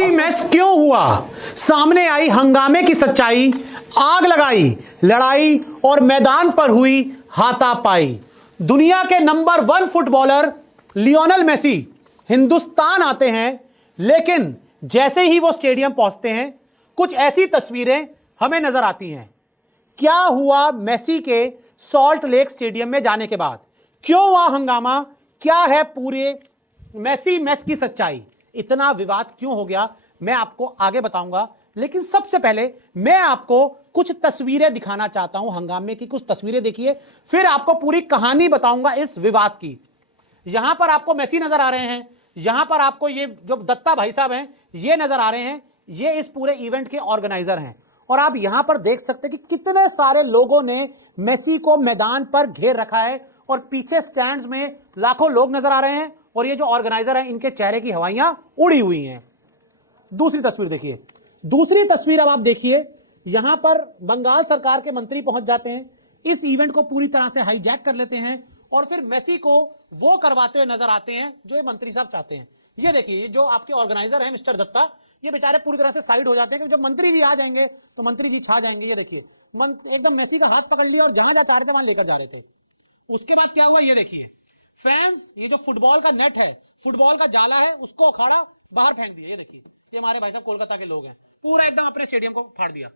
Match क्यों हुआ? सामने आई हंगामे की सच्चाई, आग लगाई लड़ाई और मैदान पर हुई हाथापाई। दुनिया के number 1 footballer Lionel Messi Hindustan आते हैं, लेकिन जैसे ही वो स्टेडियम पहुंचते हैं कुछ ऐसी तस्वीरें हमें नजर आती हैं। क्या हुआ मेसी के सॉल्ट लेक स्टेडियम में जाने के बाद? क्यों हुआ हंगामा? क्या है पूरे मेसी मैच की सच्चाई? इतना विवाद क्यों हो गया, मैं आपको आगे बताऊंगा। लेकिन सबसे पहले मैं आपको कुछ तस्वीरें दिखाना चाहता हूं, हंगामे की कुछ तस्वीरें देखिए, फिर आपको पूरी कहानी बताऊंगा इस विवाद की। यहां पर आपको मेसी नजर आ रहे हैं, यहां पर आपको ये जो दत्ता भाई साहब हैं ये नजर आ रहे हैं, ये इस पूरे इवेंट के ऑर्गेनाइजर हैं। और आप यहां पर देख सकते हैं कि कितने सारे लोगों ने मेसी को मैदान पर घेर रखा है और पीछे स्टैंड्स में लाखों लोग नजर आ रहे हैं और ये जो ऑर्गेनाइजर हैं इनके चेहरे की हवाइयां उड़ी हुई हैं। दूसरी तस्वीर देखिए, दूसरी तस्वीर अब आप देखिए, यहां पर बंगाल सरकार के मंत्री पहुंच जाते हैं, इस इवेंट को पूरी तरह से हाईजैक कर लेते हैं और फिर मेसी को वो करवाते हुए नजर आते हैं जो ये मंत्री साहब चाहते हैं। ये देखिए, ये जो आपके ऑर्गेनाइजर हैं मिस्टर दत्ता, ये बेचारे पूरी तरह से साइड हो जाते हैं कि जब मंत्री जी आ जाएंगे तो मंत्री जी छा जाएंगे। ये देखिए, एकदम मेसी का हाथ पकड़ लिया और जहां जहां चाह रहे थे वहां लेकर जा रहे थे। उसके बाद क्या हुआ ये देखिए, फैंस, ये जो फुटबॉल का नेट है, फुटबॉल का जाला है, उसको उखाड़ा बाहर फेंक दिया। ये देखिए, ये हमारे भाई साहब कोलकाता के लोग हैं, पूरा एकदम अपने स्टेडियम को फाड़ दिया।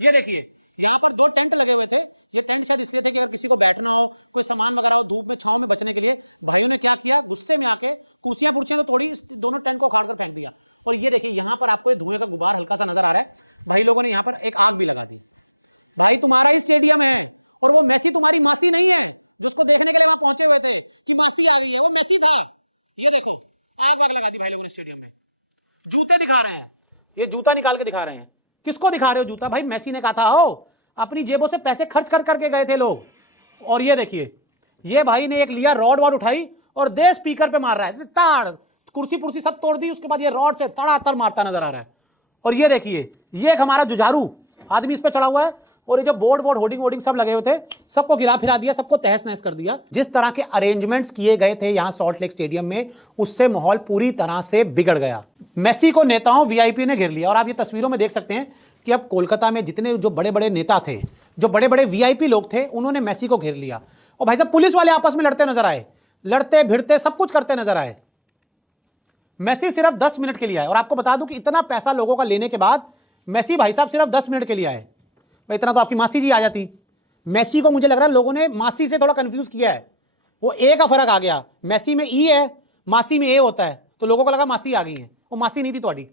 ये देखिए, यहां पर 2 टेंट लगे हुए थे, ये टेंट शायद इसलिए थे कि अगर किसी को बैठना हो, कोई सामान वगैरह हो, धूप में छांव में बचने के लिए, भाइयों ने क्या किया, गुस्से में आके कुर्सियां पुर्सियां तो तोड़ी, दोनों टेंट को उखाड़ कर फेंक दिया। और ये देखिए, यहां पर आपको धुएं का गुबार हल्का सा नजर आ रहा है। भाई लोगों ने यहां पर एक आग भी लगा दी। भाई तुम्हारा ही स्टेडियम है और वो मेसी तुम्हारी मासी नहीं है जो उसको देखने के लिए वहां पहुंचे हुए थे कि मासी आ गई है, वो मेसी था। ये देखो, आग वाग लगा दी भाई लोगों ने स्टेडियम में। जूते दिखा रहे हैं, ये जूता निकाल के दिखा रहे हैं। किसको दिखा रहे हो जूता? भाई मेसी ने कहा था हो, अपनी जेबों से पैसे खर्च कर करके गए थे लोग। और ये देखिए, ये भाई ने एक लिया रॉड वॉड उठाई और दे स्पीकर पे मार रहा है, ताड़ कुर्सी पुर्सी सब तोड़ दी, उसके बाद ये रॉड से तड़ातड़ मारता नजर आ रहा है। और ये देखिए, ये एक हमारा जुझारू आदमी इस पे चढ़ा हुआ है और ये जो बोर्ड वोर्ड होर्डिंग सब लगे हुए थे सबको गिरा फिरा दिया, सबको तहस नहस कर दिया। जिस तरह के अरेंजमेंट्स किए गए थे यहां सॉल्ट लेक स्टेडियम में, उससे माहौल पूरी तरह से बिगड़ गया। मेसी को नेताओं वीआईपी ने घेर लिया और आप ये तस्वीरों में देख सकते हैं कि अब कोलकाता में जितने जो बड़े बड़े नेता थे, जो बड़े बड़े वीआईपी लोग थे, उन्होंने मेसी को घेर लिया। और भाई साहब पुलिस वाले आपस में लड़ते नजर आए, लड़ते भिड़ते सब कुछ करते नजर आए। मेसी सिर्फ 10 मिनट के लिए आए और आपको बता दूं कि इतना पैसा लोगों का लेने के बाद मेसी भाई साहब सिर्फ 10 मिनट के लिए आए। भाई इतना तो आपकी मासी जी आ जाती। मेसी को मुझे लग रहा है लोगों ने मासी से थोड़ा कंफ्यूज किया है, वो ए का फर्क आ गया। मेसी में ई है, मासी में ए होता है, तो लोगों को लगा मासी आ गई है, वो मासी नहीं थी ਤੁਹਾਡੀ।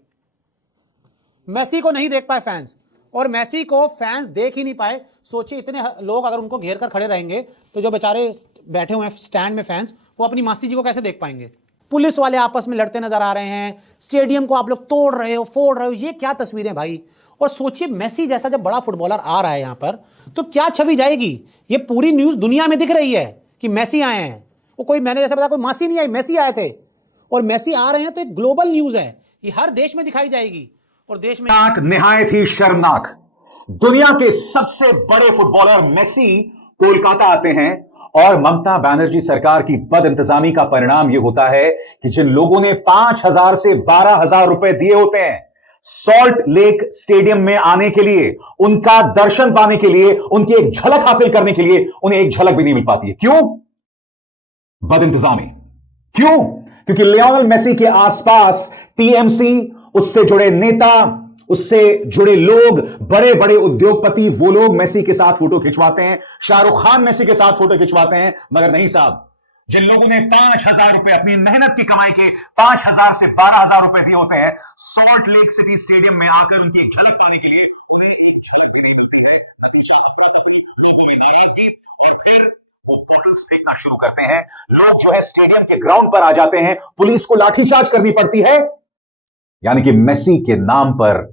मेसी को नहीं देख पाए फैंस, और मेसी को फैंस देख ही नहीं पाए। सोचिए, इतने लोग अगर उनको घेर कर खड़े रहेंगे तो जो बेचारे बैठे हुए हैं स्टैंड में फैंस, वो अपनी मासी जी को कैसे देख पाएंगे? पुलिस वाले आपस में लड़ते नजर आ रहे हैं, स्टेडियम को आप लोग तोड़ रहे हो, फोड़ रहे हो, ये क्या तस्वीरें भाई। और सोचिए, मेसी जैसा जब बड़ा फुटबॉलर आ रहा है यहां पर, तो क्या छवि जाएगी। ये पूरी न्यूज दुनिया में दिख रही है कि मेसी आए हैं। वो कोई, मैंने जैसे बताया, कोई मासी नहीं आई, मेसी आए थे। और मेसी आ रहे हैं तो एक ग्लोबल न्यूज है, ये हर देश में दिखाई जाएगी। और देश में निहायत ही शर्मनाक, दुनिया के सबसे बड़े फुटबॉलर मेसी कोलकाता आते हैं और ममता बनर्जी सरकार की बदइंतजामी का परिणाम यह होता है कि जिन लोगों ने 5,000 से 12,000 रुपए दिए होते हैं सॉल्ट लेक स्टेडियम में आने के लिए, उनका दर्शन पाने के लिए, उनकी एक झलक हासिल करने के लिए, उन्हें एक झलक भी नहीं मिल पाती है। क्यों? बदइंतजामी। क्यों? क्योंकि लियोनेल मेसी के आसपास टीएमसी, उससे जुड़े नेता, उससे जुड़े लोग, बड़े बड़े उद्योगपति, वो लोग मेसी के साथ फोटो खिंचवाते हैं, शाहरुख खान मेसी के साथ फोटो खिंचवाते हैं। मगर नहीं साहब, जिन लोगों ने 5,000 रुपए अपनी मेहनत की कमाई के 5,000 से 12,000 रुपए दिए होते हैं सॉल्ट लेक सिटी स्टेडियम में आकर उनकी एक झलक पाने के लिए, उन्हें एक झलक भी नहीं मिलती है। नतीजा अफरा तफरी, लोगों में नाराजगी, और फिर वो बॉटल्स फेंकना शुरू करते हैं। लोग जो है स्टेडियम के ग्राउंड पर आ जाते हैं, पुलिस को लाठीचार्ज करनी पड़ती है। यानी कि मेसी के नाम पर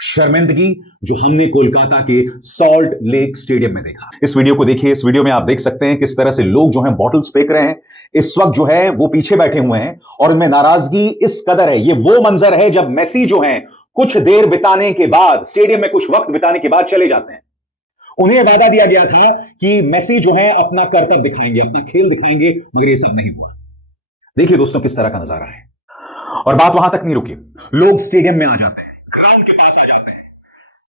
शर्मिंदगी जो हमने कोलकाता के सॉल्ट लेक स्टेडियम में देखा। इस वीडियो को देखिए, इस वीडियो में आप देख सकते हैं किस तरह से लोग जो हैं बॉटल्स फेंक रहे हैं। इस वक्त जो है वो पीछे बैठे हुए हैं और उनमें नाराजगी इस कदर है। ये वो मंजर है जब मेसी जो हैं कुछ देर बिताने के बाद, स्टेडियम में कुछ वक्त बिताने के बाद चले जाते हैं। उन्हें वादा दिया गया था कि मेसी जो है अपना करतब दिखाएंगे, अपना खेल दिखाएंगे, मगर यह सब नहीं हुआ। देखिए दोस्तों किस तरह का नजारा है। और बात वहां तक नहीं रुकी, लोग स्टेडियम में आ जाते हैं, ग्राउंड के पास आ जाते हैं,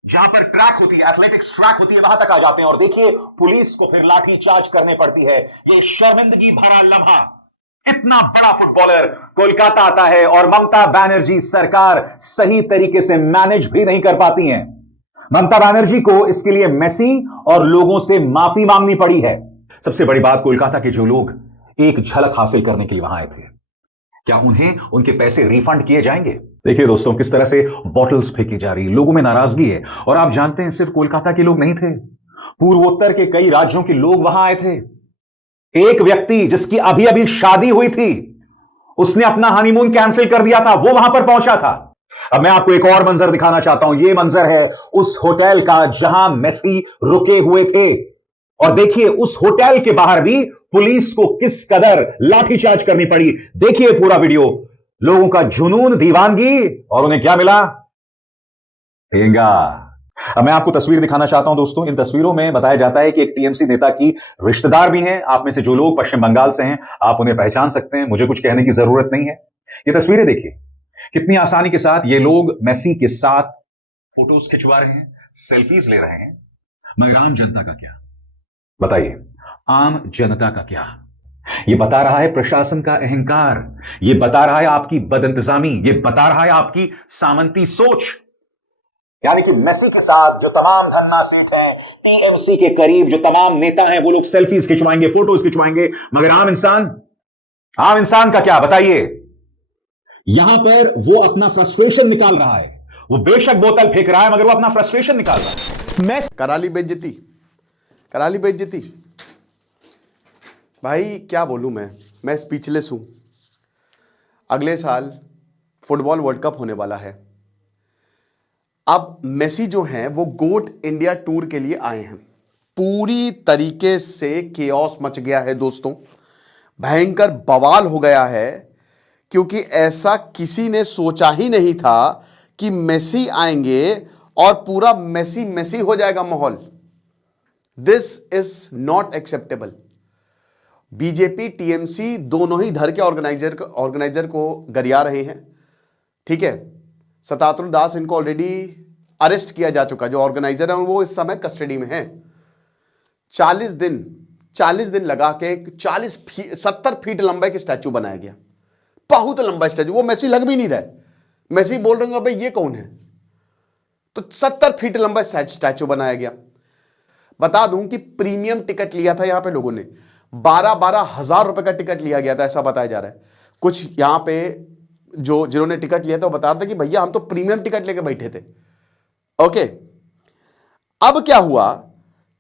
जहां पर ट्रैक होती है, एथलेटिक्स ट्रैक होती है, वहां तक आ जाते हैं। और देखिए पुलिस को फिर लाठी चार्ज करने पड़ती है। यह शर्मिंदगी भरा लम्हा, इतना बड़ा फुटबॉलर कोलकाता आता है और ममता बनर्जी सरकार सही तरीके से मैनेज भी नहीं कर पाती हैं। ममता बनर्जी को इसके लिए मेसी और लोगों से माफी मांगनी पड़ी है। सबसे बड़ी बात, कोलकाता के जो लोग एक झलक हासिल करने के लिए वहां आए थे, क्या उन्हें उनके पैसे रिफंड किए जाएंगे? देखिए दोस्तों, किस तरह से बॉटल्स फेंकी जा रही है, लोगों में नाराजगी है। और आप जानते हैं, सिर्फ कोलकाता के लोग नहीं थे, पूर्वोत्तर के कई राज्यों के लोग वहां आए थे। एक व्यक्ति जिसकी अभी अभी शादी हुई थी, उसने अपना हनीमून कैंसिल कर दिया था, वो वहां पर पहुंचा था। अब मैं आपको एक और मंजर दिखाना चाहता हूं। यह मंजर है उस होटल का जहां मेसी रुके हुए थे। और देखिए उस होटल के बाहर भी पुलिस को किस कदर लाठीचार्ज करनी पड़ी। देखिए पूरा वीडियो, लोगों का जुनून, दीवानगी, और उन्हें क्या मिला? ठेंगा। अब मैं आपको तस्वीर दिखाना चाहता हूं दोस्तों। इन तस्वीरों में बताया जाता है कि एक टीएमसी नेता की रिश्तेदार भी हैं। आप में से जो लोग पश्चिम बंगाल से हैं, आप उन्हें पहचान सकते हैं, मुझे कुछ कहने की जरूरत नहीं है। ये तस्वीरें देखिए, कितनी आसानी के साथ ये लोग मेसी के साथ फोटोज खिंचवा रहे हैं, सेल्फीज ले रहे हैं। मगर आम जनता का क्या? बताइए, आम जनता का क्या? यह बता रहा है प्रशासन का अहंकार, यह बता रहा है आपकी बदइंतजामी, यह बता रहा है आपकी सामंती सोच। यानी कि मेसी के साथ जो तमाम धन्ना सेठ हैं, टीएमसी के करीब जो तमाम नेता हैं, वो लोग सेल्फीज खिंचवाएंगे, फोटोज खिंचवाएंगे, मगर आम इंसान का क्या? बताइए। यहां पर वो अपना फ्रस्ट्रेशन निकाल रहा है, वो बेशक बोतल फेंक रहा है, मगर वो अपना फ्रस्ट्रेशन निकाल रहा है। करा ली बेइज्जती भाई, क्या बोलूं मैं स्पीचलेस हूं। अगले साल फुटबॉल वर्ल्ड कप होने वाला है। अब मेसी जो हैं वो गोट इंडिया टूर के लिए आए हैं। पूरी तरीके से केओस मच गया है दोस्तों, भयंकर बवाल हो गया है, क्योंकि ऐसा किसी ने सोचा ही नहीं था कि मेसी आएंगे और पूरा मेसी हो जाएगा माहौल। This is not acceptable. BJP TMC दोनों ही धर के ऑर्गेनाइजर को गरिया रहे हैं। ठीक है, सतातुर दास इनको ऑलरेडी अरेस्ट किया जा चुका, जो ऑर्गेनाइजर है वो इस समय कस्टडी में है। 40 दिन लगा के 70 फीट लंबा एक स्टैचू बनाया गया, बहुत लंबा स्टैचू। वो मेसी लग भी नहीं रहा है, मेसी बोल रहे हैं भाई ये कौन है, तो 70 फीट लंबा स्टैचू बनाया गया। बता दूं कि प्रीमियम टिकट लिया था यहां पे लोगों ने, 12 हजार रुपए का टिकट लिया गया था, ऐसा बताया जा रहा है। कुछ यहां पे जिन्होंने टिकट लिया था वो बता रहे थे कि भैया हम तो प्रीमियम टिकट लेके बैठे थे। ओके, अब क्या हुआ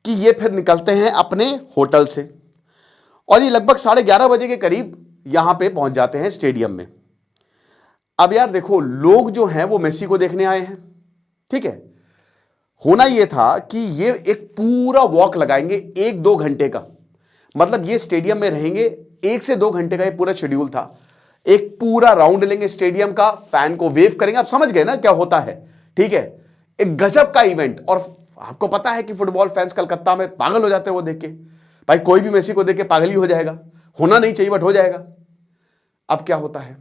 कि ये फिर निकलते हैं अपने होटल से और ये लगभग 11:30 बजे के करीब यहां पे पहुंच जाते हैं स्टेडियम में। अब यार देखो, लोग जो हैं वो मेसी को देखने आए हैं, ठीक है। होना यह था कि ये एक पूरा वॉक लगाएंगे 1-2 घंटे का, मतलब ये स्टेडियम में रहेंगे 1 से 2 घंटे का ये पूरा शेड्यूल था। एक पूरा राउंड लेंगे स्टेडियम का, फैन को वेव करेंगे। आप समझ गए ना क्या होता है, ठीक है। एक गजब का इवेंट। और आपको पता है कि फुटबॉल फैंस कलकत्ता में पागल हो जाते हैं वो देख के। भाई कोई भी मेसी को देख के पागल ही हो जाएगा, होना नहीं चाहिए बट हो जाएगा। अब क्या होता है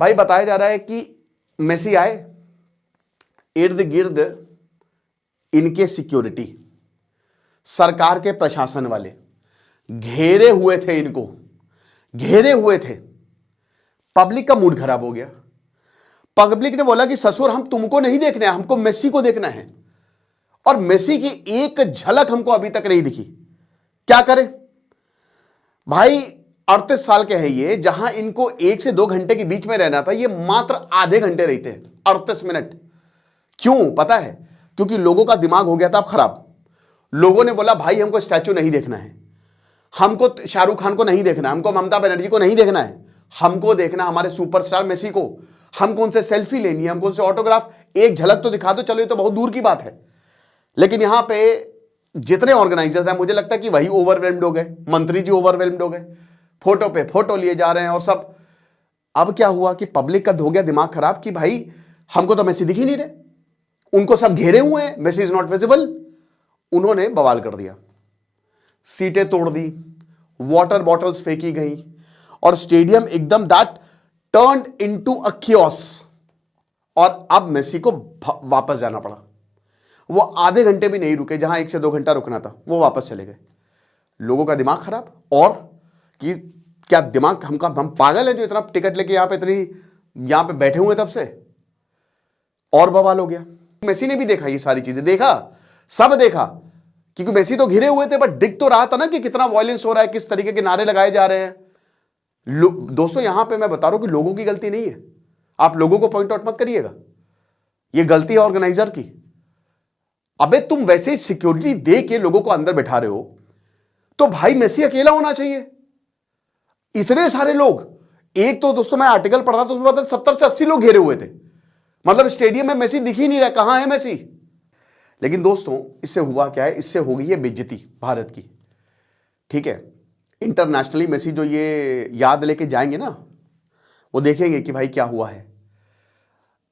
भाई, बताया जा रहा है कि मेसी आए, इर्द गिर्द इनके सिक्योरिटी, सरकार के प्रशासन वाले घेरे हुए थे, इनको घेरे हुए थे। पब्लिक का मूड खराब हो गया। पब्लिक ने बोला कि ससुर हम तुमको नहीं देखना है, हमको मेसी को देखना है। और मेसी की एक झलक हमको अभी तक नहीं दिखी। क्या करें भाई, 38 साल के हैं ये, जहां इनको 1 से 2 घंटे के बीच में रहना था, ये मात्र आधे घंटे रहते हैं, 38 मिनट। क्यों पता है? क्योंकि लोगों का दिमाग हो गया था अब खराब। लोगों ने बोला भाई हमको स्टैचू नहीं देखना है, हमको शाहरुख खान को नहीं देखना है, हमको ममता बनर्जी को नहीं देखना है, हमको देखना हमारे सुपरस्टार मेसी को। हमको उनसे सेल्फी लेनी है, हमको उनसे ऑटोग्राफ, एक झलक तो दिखा दो। चलो ये तो बहुत दूर की बात है, लेकिन यहां पे जितने ऑर्गेनाइजर्स हैं मुझे लगता है कि वही ओवरवेल्म्ड हो गए, मंत्री जी ओवरवेल्म्ड हो गए, फोटो पे फोटो लिए जा रहे हैं और सब। अब क्या हुआ कि पब्लिक का हो गया दिमाग खराब कि भाई हमको तो मेसी दिख ही नहीं रहे, उनको सब घेरे हुए हैं, मेसी इज नॉट विजिबल। उन्होंने बवाल कर दिया, सीटें तोड़ दी, वाटर बॉटल्स फेंकी गई और स्टेडियम एकदम that turned into a chaos, और अब मेसी को वापस जाना पड़ा। वो आधे घंटे भी नहीं रुके, जहां 1 से 2 घंटा रुकना था, वो वापस चले गए। लोगों का दिमाग खराब, और कि क्या दिमाग हम पागल हैं जो इतना टिकट लेके यहां पे बैठे हुए तब से, और बवाल हो गया। मेसी ने भी देखा, ये सारी चीजें देखा, सब देखा, क्योंकि मेसी तो घिरे हुए थे, बट दिख तो रहा था ना कि कितना वायलेंस हो रहा है, किस तरीके के नारे लगाए जा रहे हैं। दोस्तों यहां पे मैं बता रहा हूं कि लोगों की गलती नहीं है, आप लोगों को पॉइंट आउट मत करिएगा, ये गलती है ऑर्गेनाइजर की। अबे तुम वैसे सिक्योरिटी दे के लोगों को अंदर बैठा रहे हो, तो भाई मेसी अकेला होना चाहिए। इतने सारे लोग, एक तो दोस्तों मैं आर्टिकल पढ़ रहा था, तो उसमें 70 से 80 लोग घेरे हुए थे, मतलब स्टेडियम में मेसी दिख ही नहीं रहा, कहां है मेसी। लेकिन दोस्तों इससे हुआ क्या है, इससे हो गई है बेइज्जती भारत की, ठीक है। इंटरनेशनली मेसी जो ये याद लेके जाएंगे ना, वो देखेंगे कि भाई क्या हुआ है।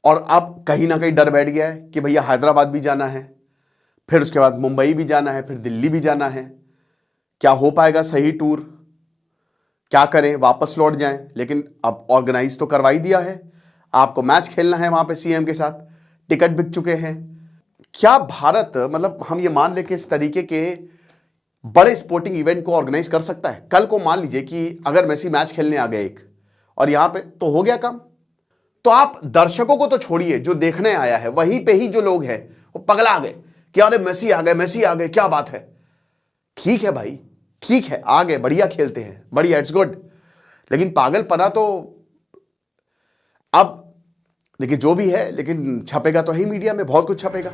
और अब कहीं ना कहीं डर बैठ गया है कि भैया हैदराबाद भी जाना है, फिर उसके बाद मुंबई भी जाना है, फिर दिल्ली भी जाना है। क्या हो पाएगा सही टूर, क्या करें, वापस लौट जाएं। लेकिन अब ऑर्गेनाइज तो करवा ही दिया है, आपको मैच खेलना है वहां पे सीएम के साथ, टिकट बिक चुके हैं। क्या भारत, मतलब हम ये मान ले कि इस तरीके के बड़े स्पोर्टिंग इवेंट को ऑर्गेनाइज कर सकता है? कल को मान लीजिए कि अगर मेसी मैच खेलने आ गया एक, और यहां पे तो हो गया काम। तो आप दर्शकों को तो छोड़िए, जो देखने आया है वहीं पे ही जो लोग हैं वो पगला गए कि अरे मेसी आ गए, मेसी आ गए, क्या बात है। ठीक है भाई, ठीक है, आ गए, बढ़िया खेलते हैं, बढ़िया, इट्स गुड। लेकिन पागलपना तो अब देखिए जो भी है, लेकिन छपेगा तो ही मीडिया में, बहुत कुछ छपेगा।